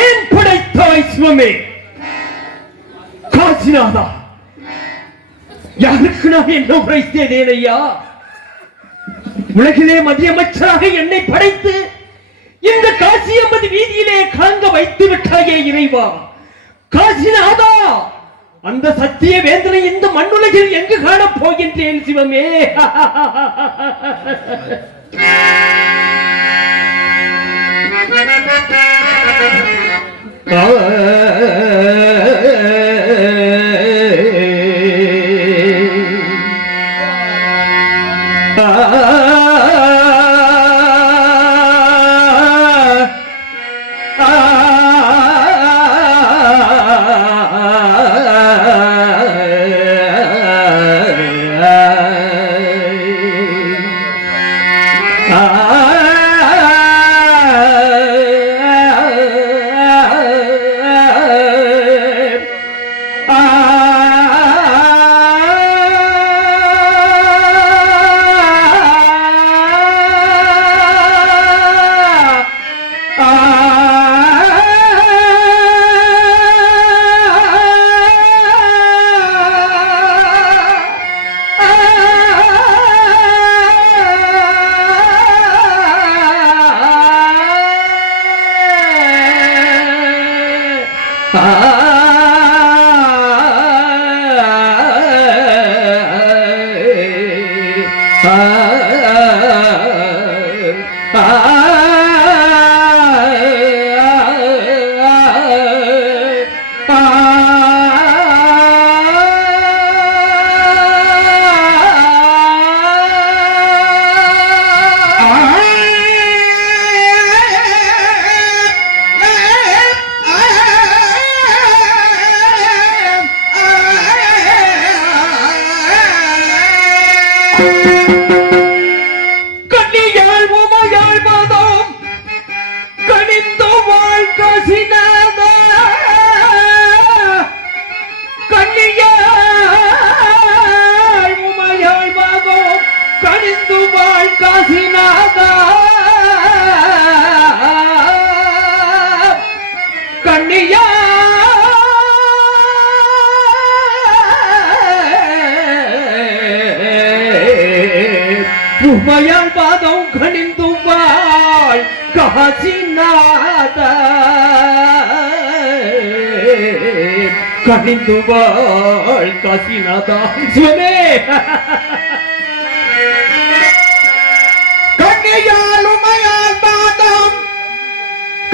ஏன் படைத்தாய் சிவமே? காசிநாதா, யாருக்கு நான் என்ன உரைத்தேன் ஐயா? உலகிலே மதியமைச்சராக என்னை படைத்து இந்த காசியம்மதி வீதியிலே கலங்க வைத்து விட்டாயே இறைவா. காசிநாதா, அந்த சத்திய வேந்தனை இந்த மண்ணுலகில் எங்கு காணப் போகின்றேன் சிவமே? உமையால் பாதம் கணிந்து வாழ் காசிநாதா, கணிந்து வாழ் காசிநாதா சிவமே. கண்ணியால் உமையால் பாதம்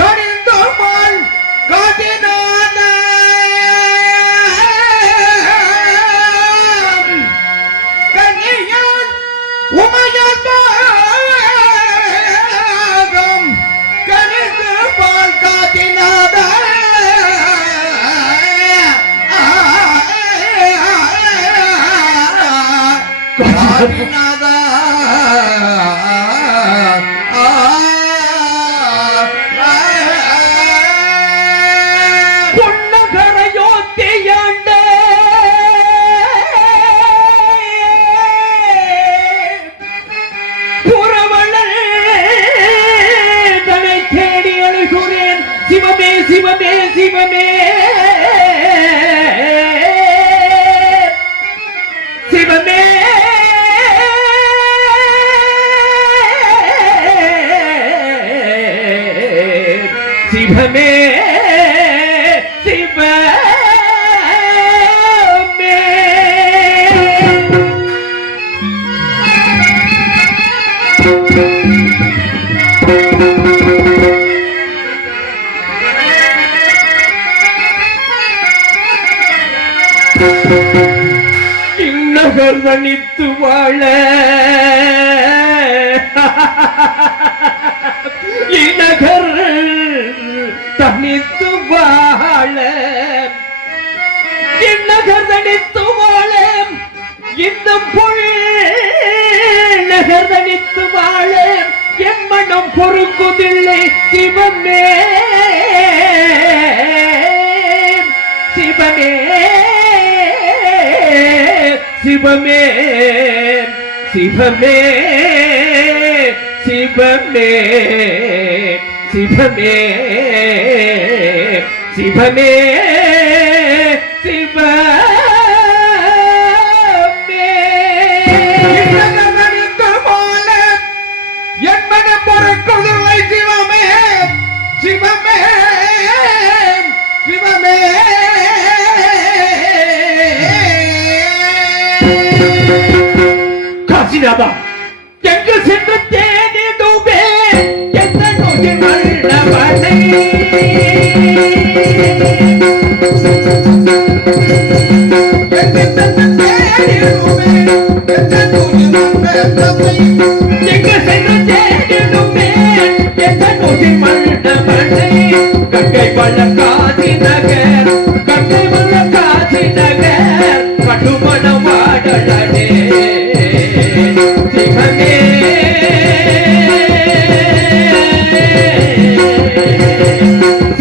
கணிந்து வாழ் காசிநாதா, உமையால் பாதம் கணிந்து வாழ் காசிநாதா, காசிநாதா. சிவமே சிவமே சிவமே சிவமே சிவமே. இந்நகர் தனித்து வாழ, இந்நகர் தனித்து வாழ, இந்நகர் தனித்து வாழ, இந்த பொள் நகர் தனித்து வாழ என் மனம் பொறுக்குதில்லை சிவமே சிவமே சிவமே சிவமே சிவமே சிவமே சிவமே சிவமே பொருட்கொள்ளுமை சிவமே சிவமே சிவமே காசிநாதா எங்கு சென்று தேடிடுவே எந்த நோயின் வல்லவனை எங்கு சென்று தேடிடுவே எந்த நோயின் வல்லவனை கங்கை வள காசி நகர் கங்கை வள காசி நகர் கடுமண வாடலனே சிவமே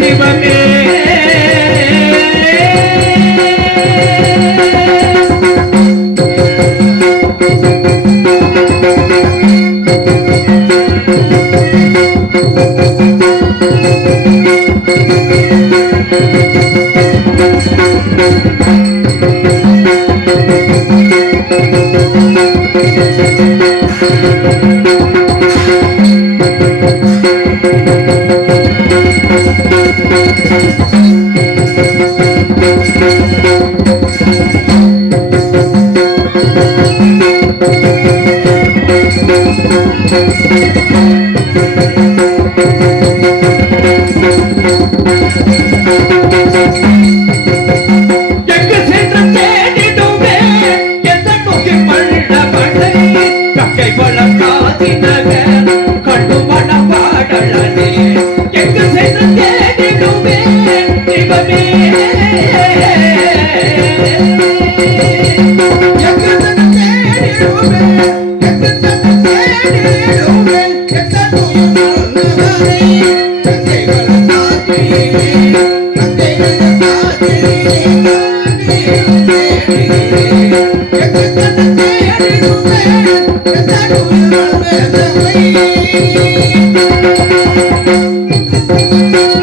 சிவமே எங்கு சென்று தேடிடுவே எந்த நோயின் வல்லவனை கங்கை வள காசி நகர் கடுமண வாடலனே எங்கு சென்று தேடிடுவே சிவமே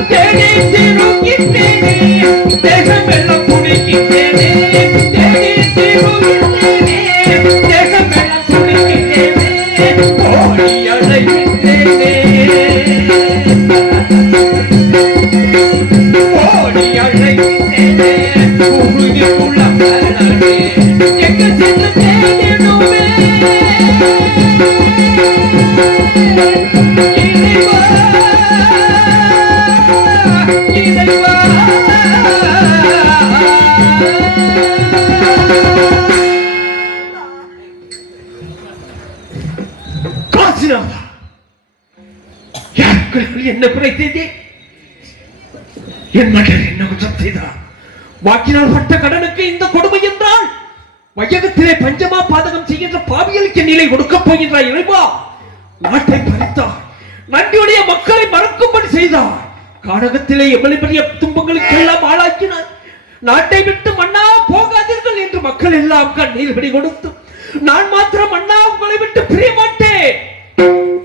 தேடி திருக்கின்றேனே தேகமெல்லாம் துடிக்கின்றேனே தேடி திருக்கின்றேனே தேகமெல்லாம் துடிக்கின்றேனே ஓடி அழைக்கின்றேனே ஓடி அழைக்கின்றேனே உருகி உள்ளே எங்கு சென்று தேடிடுவே இறைவா காசிநாதா என்ன குறை செய்தே என் மகள் என்ன குற்றம் செய்தார் வாக்கினால் பட்ட கடனுக்கு இந்த கொடுமை என்றால் வையகத்திலே பஞ்சமா பாதகம் செய்கின்ற பாவியலுக்கு நிலை கொடுக்கப் போகின்றார் இறைவா நாட்டை பறித்தார் நன்றியுடைய மக்களை மறக்கும்படி செய்தார் காடகத்திலே எவ்வளவு பெரிய துன்பங்களுக்கு எல்லாம் ஆளாக்கினார் நாட்டை விட்டு மன்னா போகாதீர்கள் என்று மக்கள் எல்லாம் கண்ணீர் விடி கொடுத்து நான் மாத்திரம் மன்னா உங்களை விட்டு பிரிய மாட்டேன்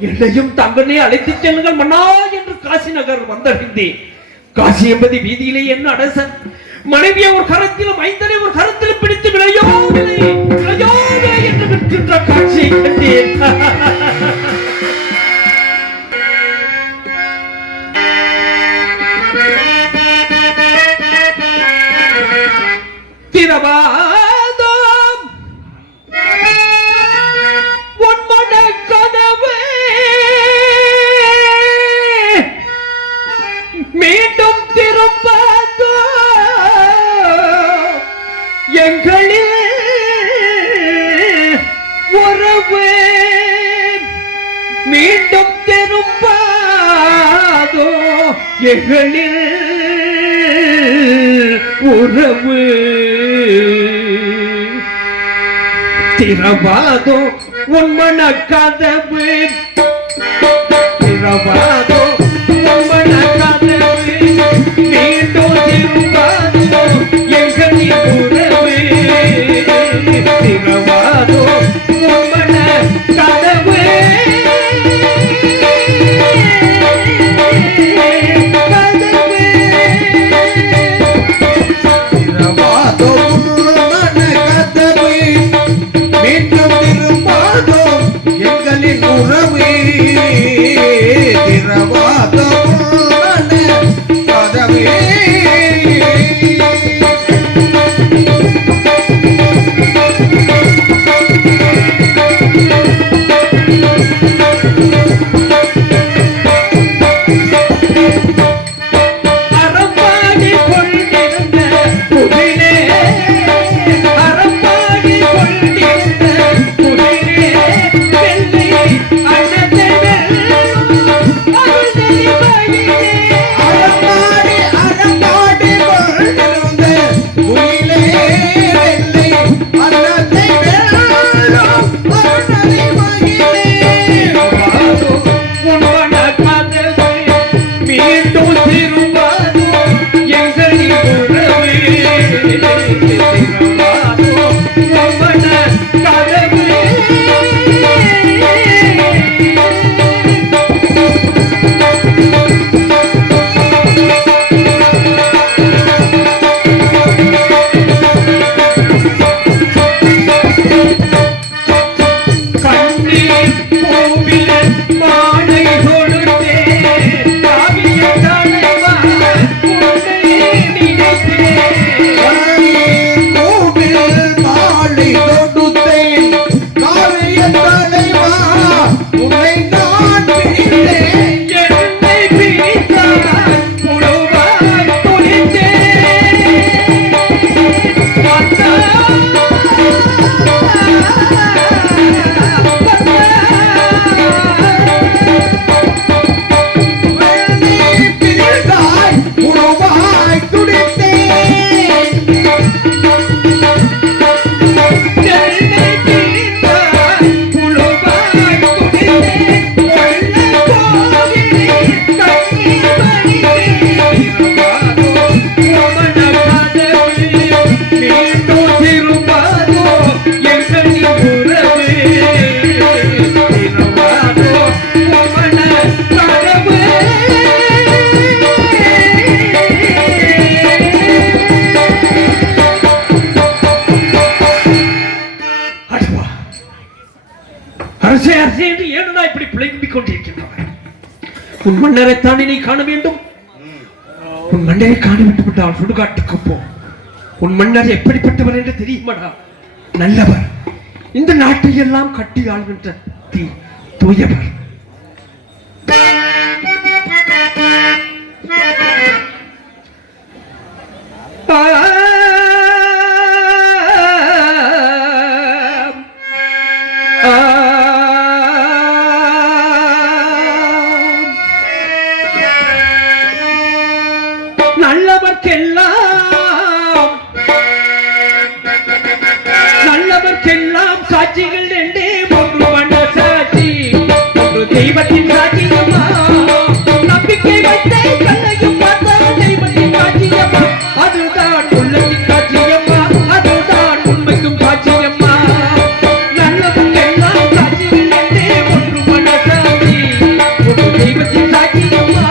என்னையும் தங்கனே அழைத்துச் செல்லுங்கள் மன்னா என்று காசி நகர் வந்தடைந்தேன் காசி என்பது வீதியிலே என்ன அரசன் மனைவியை ஒரு கரத்திலும் ஐந்தனை ஒரு கரத்திலும் பிடித்து விளையோ என்று விற்கின்ற காட்சியை கண்டேன் திரவாதம் உன்மன கனவு மீண்டும் திரும்பாதோ எங்களில் உறவு மீண்டும் திரும்பாதோ எங்களில் உறவு திரவாதோ உன்மன கதவு திரவாதோ உன்மன கதவு மீண்டும் திரும்பாதோ எங்களின் உறவு திரவாதோ உன்மன உறவு திரவாதமான பதவே உன் மன்னரைத்தான் நீ காண வேண்டும். உன் மன்னரை காண வேண்டும் என்றால் சுடுகாட்டுக்கு போ. உன் மன்னர் எப்படிப்பட்டவர் என்று தெரியுமாடா? நல்லவர். இந்த நாட்டை எல்லாம் கட்டி ஆள்கின்ற தூயவர். நல்லவர்க்கெல்லாம் சாட்சிகள் ரெண்டே, ஒன்று மன சாட்சி, ஒன்று தெய்வத்தின் சாட்சியம்மா. நம்பிக்கை வைத்தே கண்ணையும் பார்த்தா தெய்வத்தின் சாட்சியம்மா. அதுதான் உள்ளத்தின் சாட்சியம்மா, அதுதான் உண்மைக்கும் சாட்சியம்மா. நல்லவர்க்கெல்லாம் சாட்சிகள் ரெண்டே, ஒன்று மன சாட்சி, ஒன்று தெய்வத்தின் சாட்சியம்மா,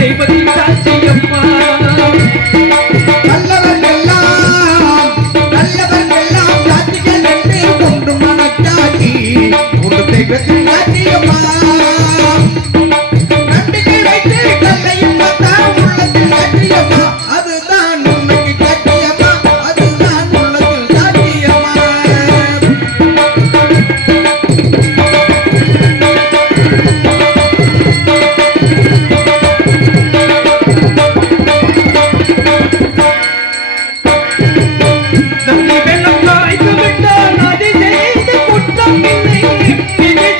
தெய்வத்தின் சாட்சியம்மா. நன்றி வெள்ளம் காய்த்து விட்டால் அதை செய்து குற்றம் இல்லை.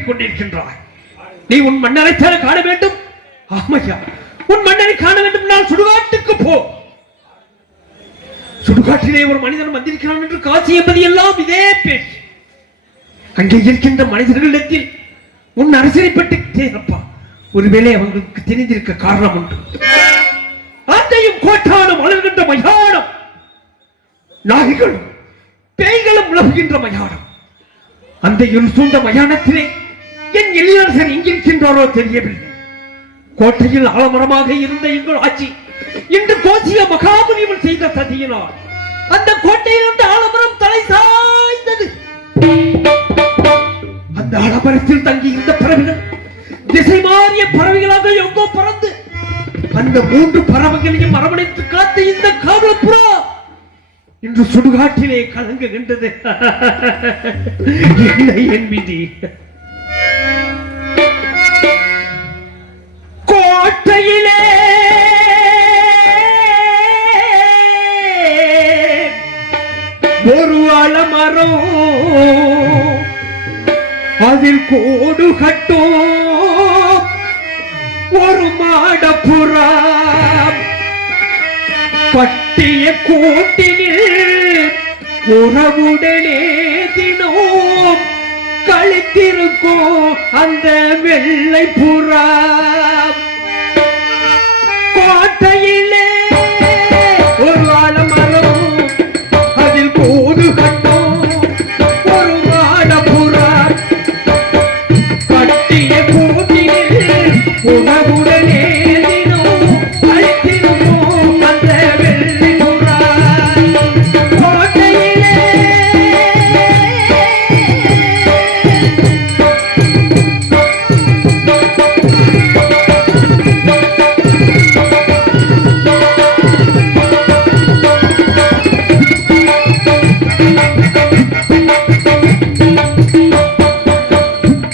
பரப்பிக் கொண்டிருக்கின்றாய். நீ உன் மன்னரை காண வேண்டும். ஆமையா, உன் மன்னரை காண வேண்டும். நான் சுடுகாட்டுக்கு போ. சுடுகாட்டிலே ஒரு மனிதன் வந்திருக்கிறான் என்று காசி என்பது எல்லாம் இதே பேச்சு. அங்கே இருக்கின்ற மனிதர்களிடத்தில் உன் அரசனை பற்றி தேரப்பா. ஒருவேளை அவங்களுக்கு தெரிந்திருக்க காரணம் உண்டு. அதையும் கோட்டானம் வளர்கின்ற மயானம், நாய்களும் பேய்களும் உலகுகின்ற மயானம். அந்த சூழ்ந்த மயானத்திலே என் இளையரசன் எங்கிருக்கின்றாரோ தெரியவில்லை. கோட்டையில் ஆலமரமாக இருந்த எங்கள் ஆட்சி இன்று கோசிய மகாமுனிவன் செய்த சதியினால் அந்த கோட்டையில் இருந்த ஆலமரம் தலை சாய்ந்தது. அந்த ஆலமரத்தில் தங்கி இருந்த பறவைகள் திசை மாறிய பறவைகளாக எங்கோ பறந்து அந்த 3 பறவைகளையும் அரவணைத்து காத்த இந்த காவலப்புறா இன்று சுடுகாட்டிலே கலங்குகின்றது. என்ன என் விதி? கோட்டையிலே ஒரு ஆலமரம், அதில் கோடு கட்டும் ஒரு மாடப்புறா, பட்டிய கூட்டினில் உறவுடனே தினோம் கழித்திருக்கும் அந்த வெள்ளை புறா. கோட்டையிலே ஒரு ஆலமரம், அதில் கோடு கட்டும் ஒரு மாடப்புறா, பட்டிய கூட்டினில் உறவுடனே தினோம் கழித்திருக்கும் அந்த வெள்ளை புறா. கோட்டையிலே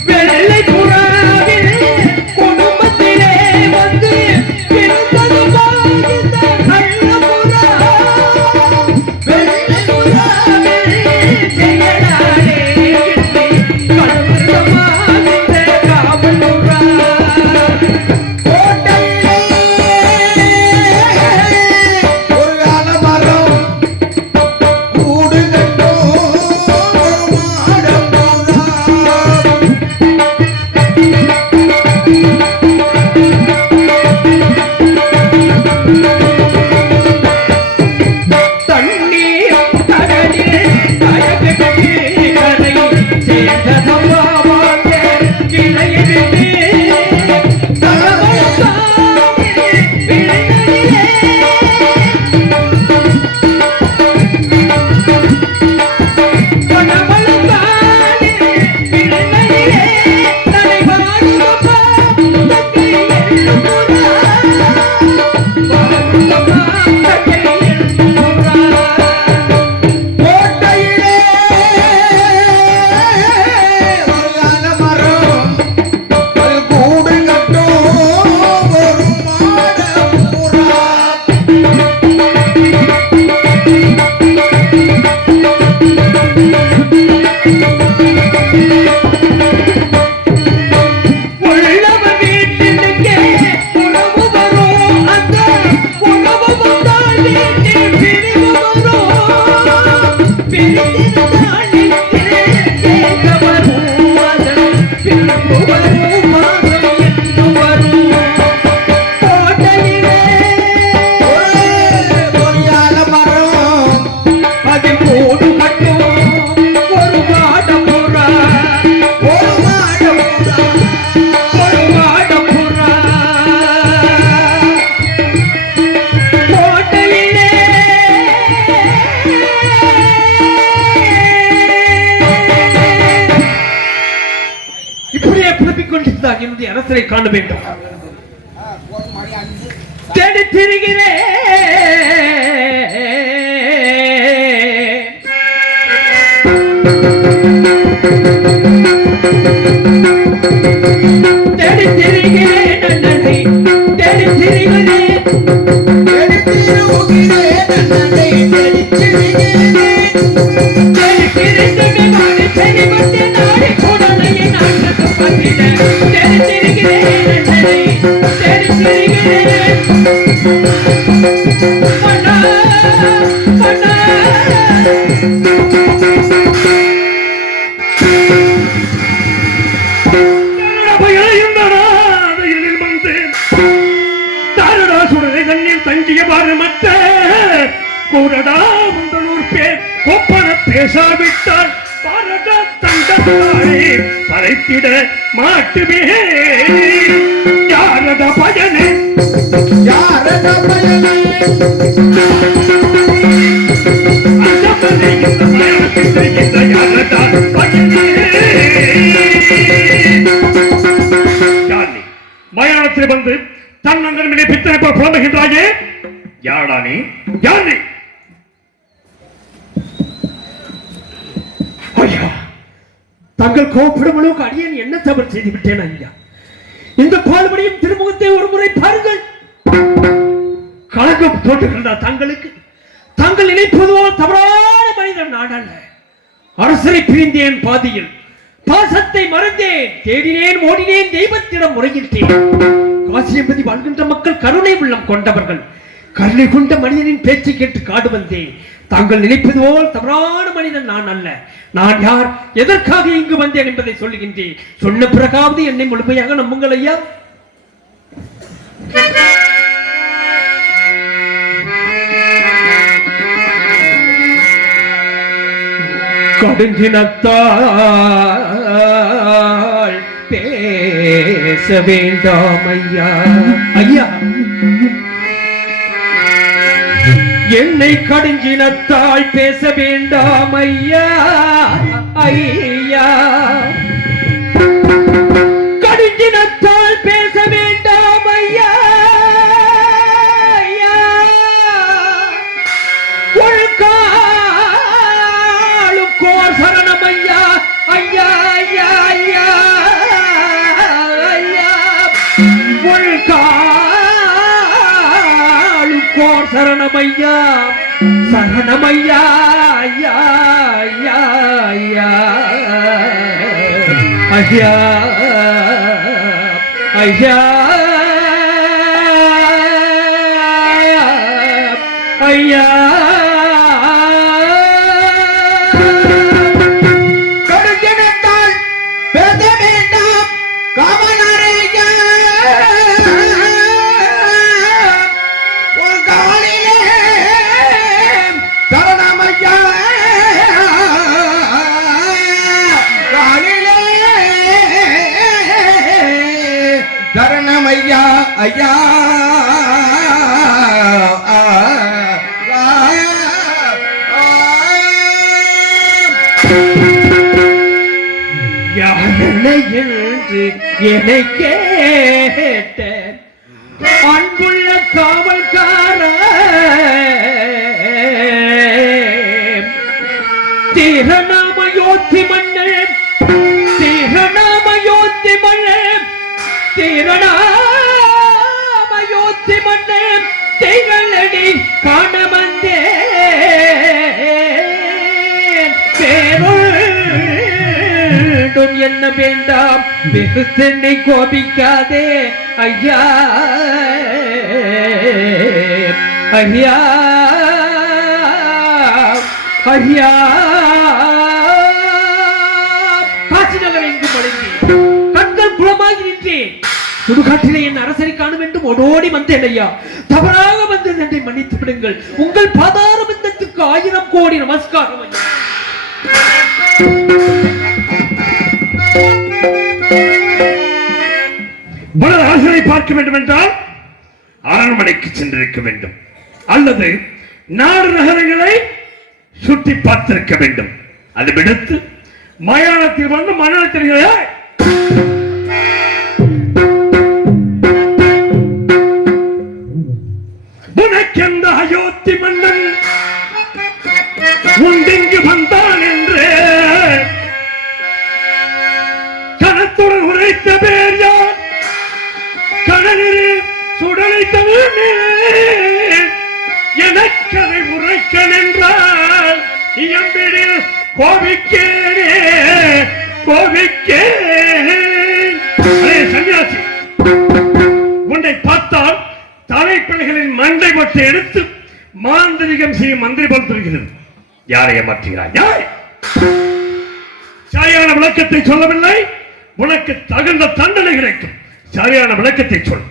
வெள்ளை புறாவில் குடும்பத்திலே வந்து பிறந்தது இந்த கள்ள புறா. வெள்ளை புறாவில் செயலாலே கலவரமாக இந்த காவல் புறா. கோட்டையிலே ஒரு ஆலமரம் கூடு கட்டும் ஒரு மாடப்புறா. தண்ணீர் கடலில் கயகெட்டு கரை சேர்ந்ததம்மா வாழ்ந்த கிளையெடுத்து தலவழக்காமே விளைநடிலே. தலவழக்காமே விளைநடிலே தலைவாடுதம்மா தங்கை எள்ளுப்புறா. வாடுதம்மா தங்கை எள்ளுப்புறா. கோட்டையிலே ஒரு ஆலமரம், அதில் கூடு கட்டும் ஒரு மாடப்புறா. உள்ளவர் வீட்டினுக்கே உணவு வரும். அந்த உணவு வந்தால் வீட்டில் பிரிவு வரும். பிரிந்திருந்தால் நெஞ்சில் கேட்க வரும். அதன் பிரிவு வரும். மாதம் என்று வரும். கோட்டையிலே ஒரு ஆலமரம், அதில் கோடு கட்டும் ஒரு மாடப்புறா. ஒரு மாடப்புறா. ஒரு மாடப்புறா. கோட்டையிலே இப்படியே புலம்பிக் கொண்டிருந்தார். என்னுடைய அரசரை காண வேண்டும். தேடி திரிகிறேன். தேடி திரிகிறேன் அண்ணனை, தேடி திரிகிறேன். எடுத்திருக்கிறேன் நன்னடை தெரித்திருக்கிறேன். தேடி திரிந்து நாடு செறிவந்து நாடு குடலையை நாட்டுக்கு பேசாவிட்டால் பாரத தண்டத்தாரே பறைத்திட மாட்டுமே. யாரத பயனே யாரத பயனே அந்தமனை இந்த பயணத்தில் செய்கின்ற யாரத பயனே. யார் நீ மயானத்தில் வந்து தன்னந்தன் மேலே பித்தனை போல் புலம்புகின்றாயே? யாரா நீ? யார் நீ? தங்கள் கோபப்படும் அளவுக்கு அடியேன் என்ன தவறு செய்து விட்டேன் ஐயா? இந்த பால்படியும் திருமுகத்தை ஒரு முறை பாருங்கள். கலகம் தோற்றுகின்ற தங்களுக்கு தங்கள் நினைப்பதுவோ தவறான மனிதன் நாடல்ல. அரசரை பிரிந்தேன் பாதியில், பாசத்தை மறந்தேன், தேடினேன் ஓடினேன், தெய்வத்திடம் முறையிட்டேன். காசியம்பதி வாழ்கின்ற மக்கள் கருணை உள்ளம் கொண்டவர்கள். கருணை கொண்ட மனிதனின் பேச்சை கேட்டு காடு வந்தேன். தாங்கள் நினைப்பது போல் தவறான மனிதன் நான் அல்ல. நான் யார், எதற்காக இங்கு வந்தேன் என்பதை சொல்லுகின்றேன். சொன்ன பிறகாவது என்னை முழுமையாக நம்புங்கள் ஐயா. கடுஞ்சினத்தால் பேச வேண்டாம் ஐயா. ஐயா, என்னை கடுஞ்சினத்தால் பேச வேண்டாம் ஐயா. ஐயா, கடுஞ்சினத்தால் பேச வேண்டாம் ஐயா. ஐயா, ஒழுக்காளுக்கோ சரணம் ஐயா. ஐயா ஐயா ஐயா ஐயா, ஒழுக்காளுக்கோ சரணமையா. சரணமையா ஐயா ஐயா ஐயா ஐயா ஐயா ஐயா. கடுஞ்சனத்தால் பேச வேண்டாம் காவலரையா. உன் காலிலே சரணமையா. காலிலே சரணமையா ஐயா. என்று என்னை கேட்ட அன்புள்ள காவல்கார திரணாமயோத்தி மன்னர், திரணாமயோத்தி மன்னர், திரணாமயோத்தி மன்னர் திகழடி காண வந்தேன். பேரும் என்ன வேண்டாம், வெகு சென்னை கோபிக்காதே ஐயா. ஐயா ஐயா, காசி நகர் எங்கும் அடைந்தேன், கண்கள் புலமாகி நின்றேன். சுடுகாட்டிலே என் அரசரை காண வேண்டும் ஓடோடி வந்தேன் ஐயா. தவறாக வந்து என்னை மன்னித்து விடுங்கள். உங்கள் பாதார பந்தத்துக்கு 1000 கோடி நமஸ்காரம் ஐயா. அரசரை பார்க்க வேண்டும் என்றால் அரண்மனைக்கு சென்றிருக்க வேண்டும், அல்லது நாடு நகரங்களை சுற்றி பார்த்திருக்க வேண்டும். அதை விடுத்து மயானத்தில் வந்து மரணத்திலே உனக்கெந்த அயோத்தி மன்னன் உண்டிங்கு வந்தான் என்று கணத்துடன் உரைத்த பேர் யார்? கடலில் சுடலைத்தவனே எனக்கதை உரைக்க நின்றால் இயம்பிடில் கோபிக்கேனே கோபிக்கேன். சன்னியாசி, உன்னை பார்த்தால் மண்டை பட்டை எடுத்து மாந்திரிகம் செய்யும் மந்திரி போல் தெரிகிறது. யாரை ஏமாற்றுகிறாய்? யாரை? சரியான விளக்கத்தை சொல்லவில்லை, உனக்கு தகுந்த தண்டனை கிடைக்கும். சரியான விளக்கத்தை சொல்.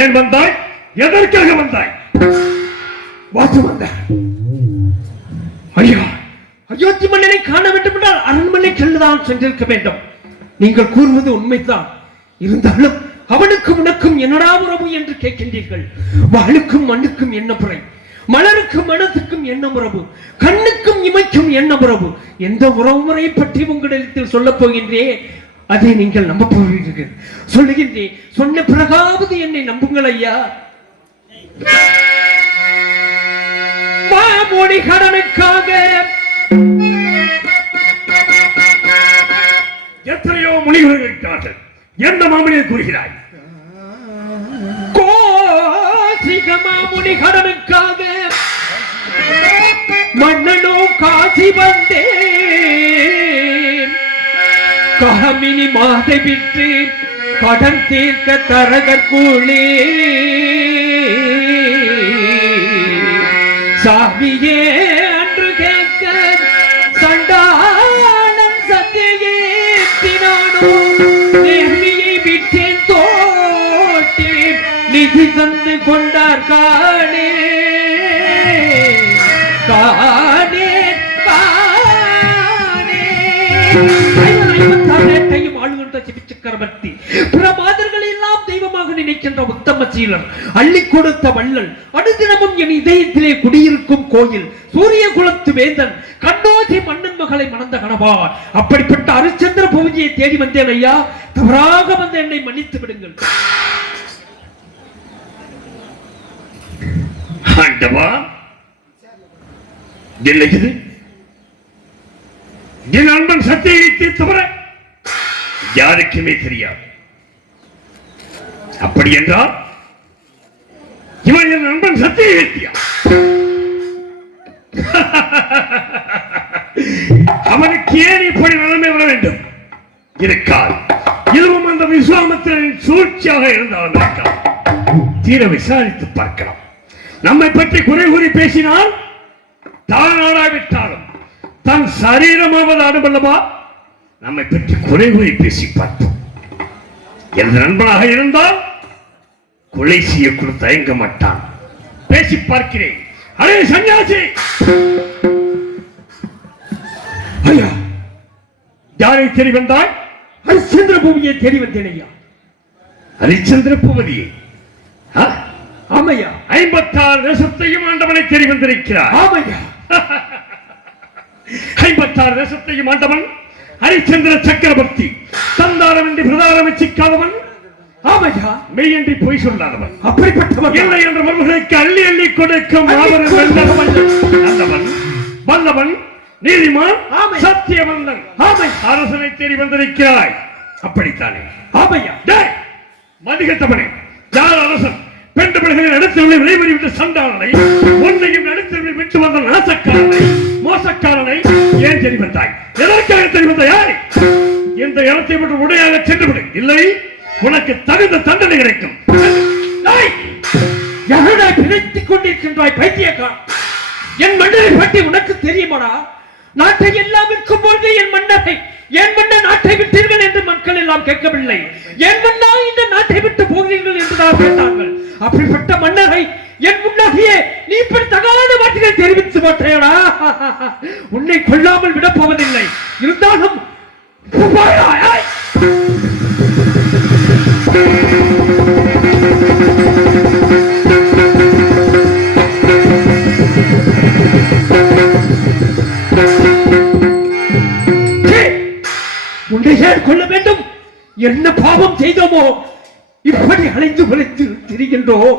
ஏன் வந்தாய்? எதற்காக வந்தாய்? வாசு வந்தார். ஐயா, அயோத்தி மன்னனை காண வேண்டும் என்றால் அரண்மனை செல்லுதான் சென்றிருக்க வேண்டும். நீங்கள் கூறுவது உண்மைதான். இருந்தாலும் அவனுக்கும் உனக்கும் என்னடா உறவு என்று கேட்கின்றீர்கள். வாளுக்கும் மண்ணுக்கும் என்ன முறை, மலருக்கும் மனத்துக்கும் என்ன உறவு, கண்ணுக்கும் இமைக்கும் என்ன உறவு, எந்த உறவு முறை பற்றி உங்களிடத்தில் சொல்லப் போகின்றேன். அதை நீங்கள் நம்ப போகிறீர்கள். சொல்லுகின்றேன், சொன்ன பிறகாவது என்னை நம்புங்கள் ஐயா. மாமொழி கடனுக்காக எத்தனையோ முனிவர்கள் இருக்கிறார்கள். எந்த மாமொழியை கூறுகிறாய்? கோசிக மாமுனி கடனுக்காக மன்னனோ காசி வந்தேன். காமினி மாதை விட்டு கடன் தீர்க்க தரகூழே சாமியே அன்று கேட்க சண்டாளன் சத்தியேத்தினானோ நேர்மையை விட்டேன் தோட்டி நிதி தந்து கொண்டார் காணே காணே காணே. ஆளுகின்ற சிபிச்சக்கரவர்த்தி பிற மாதர்களை எல்லாம் தெய்வமாக நினைக்கின்ற உத்தம சீலர், அள்ளி கொடுத்த வள்ளல், அனுதினமும் என் இதயத்திலே குடியிருக்கும் கோயில், சூரிய குலத்து வேந்தன், கண்ணோசி மன்னன் மகளை மணந்த கணவான். அப்படிப்பட்ட அரிச்சந்திர பூஜையை தேடி வந்தேன் ஐயா. தவறாக வந்து என்னை மன்னித்து விடுங்கள். ஆண்டவா, என்ன இது? என் நண்பன் சத்தியத்தை தவிர யாருக்குமே தெரியாது. அப்படி என்றால் இவன் என் நண்பன் சத்தியத்தியா? அவனுக்கு ஏன் இப்படி நிலைமை வர வேண்டும்? இருக்காது. இதுவும் அந்த விஸ்வாமித்திரனின் சூழ்ச்சியாக இருந்தாலும் இருக்காது. தீர விசாரித்து பார்க்கலாம். நம்மை பற்றி குறை கூறி பேசினால் தானாடாவிட்டாலும் தன் சரீரமாவது ஆடுமல்லவா? நம்மை பற்றி குறை கூறி பேசி பார்ப்போம். எனது நண்பனாக இருந்தால் கொலை செய்ய கூட தயங்க மாட்டான். பேசி பார்க்கிறேன். அடே சன்னியாசி! ஐயா, யாரை தேடி வந்தாய்? ஹரிச்சந்திர பூமியை தேடி வந்தேன் ஐயா. ஹரிச்சந்திர பூபதியை? ஆமையா. 56 தேசத்தையும் ஆண்டவனை தேடி வந்திருக்கிறார். ஆமையா. 56 தேசத்தையும் ஆண்டவன் ஹரிச்சந்திர சக்கரவர்த்தி. சந்தானம் என்று பிரதானம் வச்சிக்காதவன். ஆமையா. மெய்யன்றி பொய் சொல்லாதவன். அப்படிப்பட்டவன் இல்லை என்ற மருமகளுக்கு அள்ளி அள்ளி கொடுக்கும் வல்லவன், நீதிமான், சத்தியவந்தன். அரசனை தேடி வந்திருக்கிறாய். அப்படித்தானே? ஆமையா. மதிகட்டவனே, யார் அரசன்? பெண்டு பிள்ளைகளின் அடுத்தவனை விளைவறிவிட்ட சண்டாளனை, ஒன்றையும் அடுத்தவனை விட்டு வந்த நாசக்காரனை, மோசக்காரனை ஏன் தேடி வந்தாய்? எதற்காக தேடி வந்தாய்? இந்த இடத்தை விட்டு உடையாக சென்று விடு. இல்லை, உனக்கு தகுந்த தண்டனை கிடைக்கும். யாரா பிழைத்துக் கொண்டிருக்கின்றாய் பைத்தியக்காரன்? என் மன்னரை பற்றி உனக்கு தெரியுமாடா? நாட்டை எல்லாம் விற்கும் பொழுது என் மன்னரை, என் மன்னர் நாட்டை விட்டீர்கள் என்று மக்கள் எல்லாம் கேட்கவில்லை. என் மன்னா இந்த நாட்டை விட்டு போகிறீர்கள் என்றுதான் கேட்டார்கள். அப்படிப்பட்ட மன்னரை என் முன்னாடியே நீ இப்படி தகாத வார்த்தைகள் தெரிவித்து மாட்டேடா. உன்னை கொல்லாமல் விடப் போவதில்லை. இருந்தாலும் உன்னை ஏன் கொள்ள வேண்டும்? என்ன பாவம் செய்தோமோ இப்படி அலைந்து உழைத்து திரிகின்றோம்?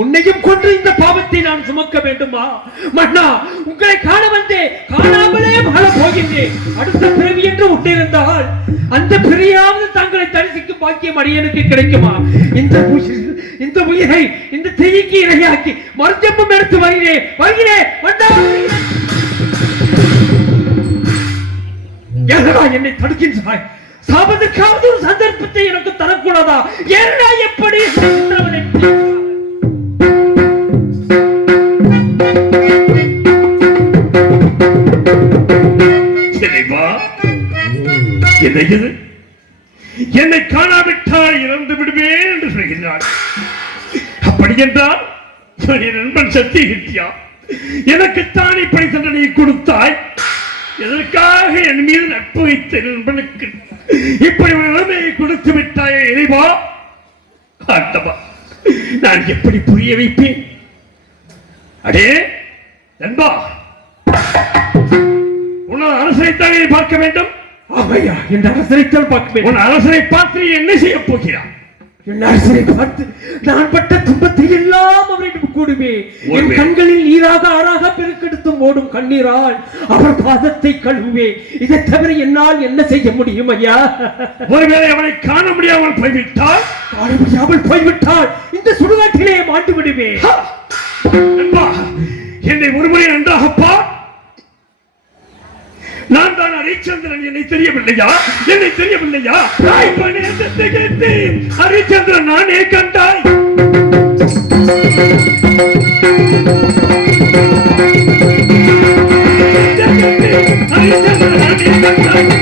உன்னையும் கொன்று இந்த பாவத்தை நான் சுமக்க வேண்டுமா? மன்னா, உங்களை காண வந்தே காணாமலே வாழ போகின்றேன். அடுத்த பிறவி என்று உண்டிருந்தால் அந்த பிரியாவது தங்களை தரிசிக்கும் பாக்கியம் அடியனுக்கு கிடைக்குமா? இந்த உயிரை இந்த தீய்க்கு இரையாக்கி மறுஜென்மம் எடுத்து வருகிறேன். மன்னா, என்னடா என்னை தடுக்கின்றாய்? சாபத்துக்காவது ஒரு சந்தர்ப்பத்தை எனக்கு தரக்கூடாதா? என்ன எப்படி இறைவா, என்ன இது? என்னை காணாவிட்டால் இறந்து விடுவேன் என்று சொல்கிறார். அப்படி என்றால் என் நண்பன் சத்தியகித்யா எனக்குத்தான் இப்படி தண்டனை கொடுத்தாய். எதற்காக என் மீது நட்பு வைத்த நண்பனுக்கு இப்படி ஒரு நிலைமையை கொடுத்து விட்டாயே இறைவா? ஆண்டவா, நான் எப்படி புரிய வைப்பேன்? அடே நண்பா, உன்னோட அரசனைத்தான் பார்க்க வேண்டும். ஆமையா, என் அரசனைத்தான் பார்க்க வேண்டும். உன் அரசனை பார்த்து நீ என்ன செய்ய போகிறான்? என் அரசனை பார்த்து நான் பட்ட துன்பத்தை எல்லாம் அவரிடம் கூடுமே. என் கண்களில் நீராக ஆறாக பெருக்கெடுத்தும் ஓடும் கண்ணீரால் அவர் பாதத்தை கழுவே. இதை தவிர என்னால் என்ன செய்ய முடியும் ஐயா? ஒருவேளை அவனை காண முடியாமல் போய்விட்டால் இந்த சுடுகாட்டிலே மாண்டு விடுவே. என்னை ஒருமுறை நன்றாக பார். நான் தான் ஹரிச்சந்திரன். என்னை தெரியவில்லையா? ஹரிச்சந்திரன் நானே கண்டாய். ஹரிச்சந்திரன் நானே கண்டாய்.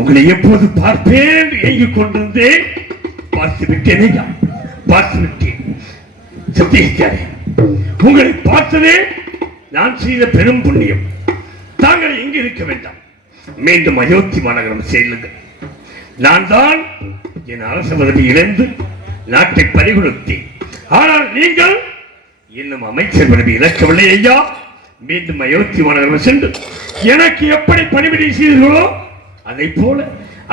உங்களை எப்போது பார்ப்பேன் ஏங்கிக் கொண்டிருந்தேன். பார்த்து விட்டேன். சத்தியகித்யாரே, உங்களை பார்த்ததே நான் செய்த பெரும் புண்ணியம். தாங்கள் இங்கு இருக்க வேண்டாம். மீண்டும் அயோத்தி மாநகரம் செல்லுங்கள். நான் தான் என் அரச பதவி இழந்து நாட்டை பறிகொடுத்தேன். ஆனால் நீங்கள் இன்னும் அமைச்சர் பதவி இழக்கவில்லை ஐயா. மீண்டும் அயோத்தி மாநகரம் சென்று எனக்கு எப்படி பணிவிடை செய்தீர்களோ அதை போல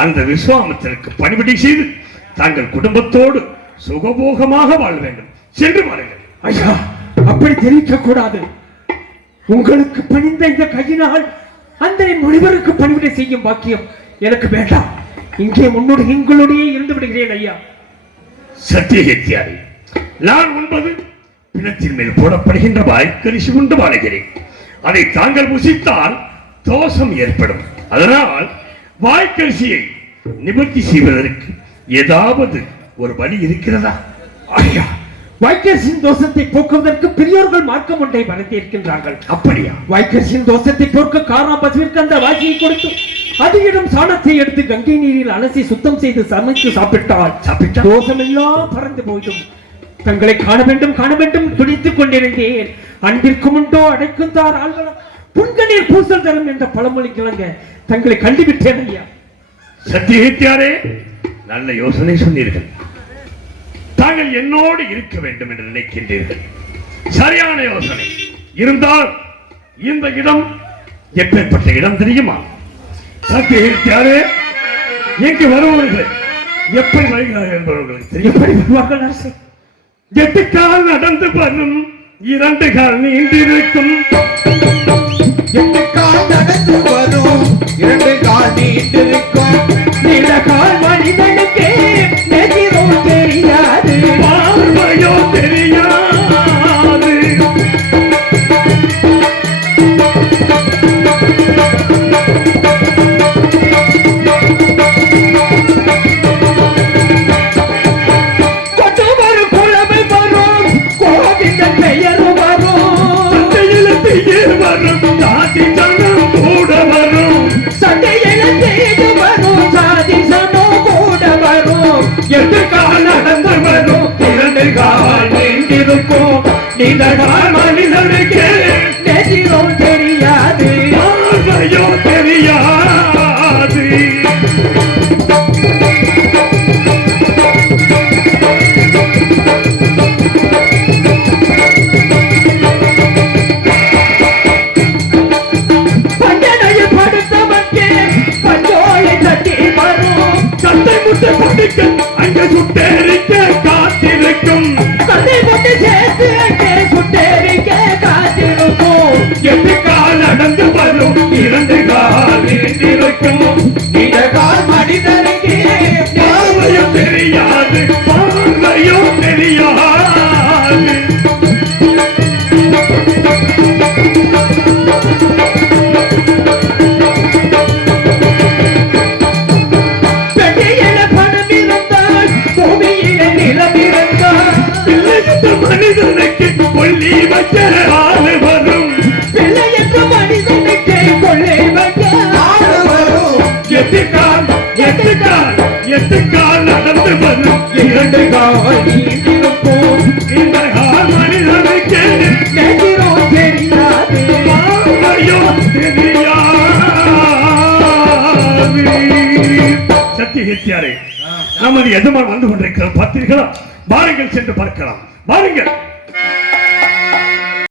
அந்த விஸ்வாமித்திரருக்கு பணிவிடை செய்து தாங்கள் குடும்பத்தோடு சுகபோகமாக வாழ வேண்டும். சென்று வாருங்கள். ஐயா, அப்படி தெரிவிக்க கூடாது. உங்களுக்கு பணிந்த இந்த கையினால் அந்த முனிவருக்கு பணிவிடை செய்யும் பாக்கியம் எனக்கு வேண்டாம். இங்கே உங்களுடைய இருந்து விடுகிறேன் ஐயா. சத்தியகித்யாரே, நான் உண்பது பிணத்தின் மேல் போடப்படுகின்ற வாய்க்கரிசி கொண்டு வாழ்கிறேன். அதை தாங்கள் புசித்தால் தோஷம் ஏற்படும். அதனால் வாய்க்கரிசியை நிவர்த்தி செய்வதற்கு ஏதாவது ஒரு வழி இருக்கிறதா? ஐயா, வாய்க்கரிசியின் தோஷத்தை போக்குவதற்கு பெரியோர்கள் மார்க்கம் ஒன்றை வரைந்திருக்கின்றார்கள். அப்படியா? வாய்க்கரிசியின் தோஷத்தை போக்க காரா பசுவிற்கு அந்த வாசியை கொடுத்து அதிகம் சாணத்தை எடுத்து கங்கை நீரில் அலசி சுத்தம் செய்து சமைத்து சாப்பிட்டால் தோஷம் எல்லாம் பறந்து போயிடும். தங்களை காண வேண்டும் துடித்துக் கொண்டிருந்தேன். அன்பிற்கும் உண்டோ அடைக்கும் தார் ஆள்களும் புன்கண்ணீர் பூசல் தரும் என்ற பழமொழி கிழங்க தங்களை கண்டுவிட்டேன் ஐயா. சத்தியகித்யாரே, நல்ல யோசனை சொன்னீர்கள். தாங்கள் என்னோடு இருக்க வேண்டும் என்று நினைக்கின்றீர்கள். சரியான யோசனை. இருந்தால் இந்த இடம் எப்பேற்பட்ட இடம் தெரியுமா? சத்தியகித்யாரே, எங்கு வருபவர்கள் எப்படி வருகிறார்கள் என்பவர்களுக்கு தெரியும். 8 கால் நடந்து வரும், 2 கால் நீண்டிருக்கும். 8 கால் நடந்து வரும், 2 கால் நீண்டிருக்கும். நீண்ட கால் மனிதனுக்கே நெஞ்சிரோ தெரியாது, பார்வையோ தெரியாது. நீண்டகால் மனிதனுக்கு நெஞ்சிரோ தெரியாது, பார்வையோ தெரியாது. பஞ்சனையை படுத்தவர்க்கே பஞ்சோலை தட்டி வரும், சட்டை முட்டை படிக்க அங்கே சுட்டேரிக்க காத்திருக்கும். நிலம் இருந்தால் பிள்ளை என்ற மனிதனுக்கு கொல்லி வைக்க ஆளு வரும். பிள்ளை என்ற மனிதனுக்கு கொள்ளை வைக்க ஆடு வரும். எட்டுக்கால் எட்டுக்கால் எட்டுக்கால் நடந்து வரும். இரண்டு கால் நீண்டிருக்கும் இந்த கால் மனிதனுக்கு நெஞ்சிரும் தெரியாது ஐயோ தெரியாது. சத்தியகத்தியாரே, நமது எஜமான் வந்து கொண்டிருக்கிறார். பார்த்தீர்களா? வாருங்கள், சென்று பார்க்கலாம். வாருங்கள்.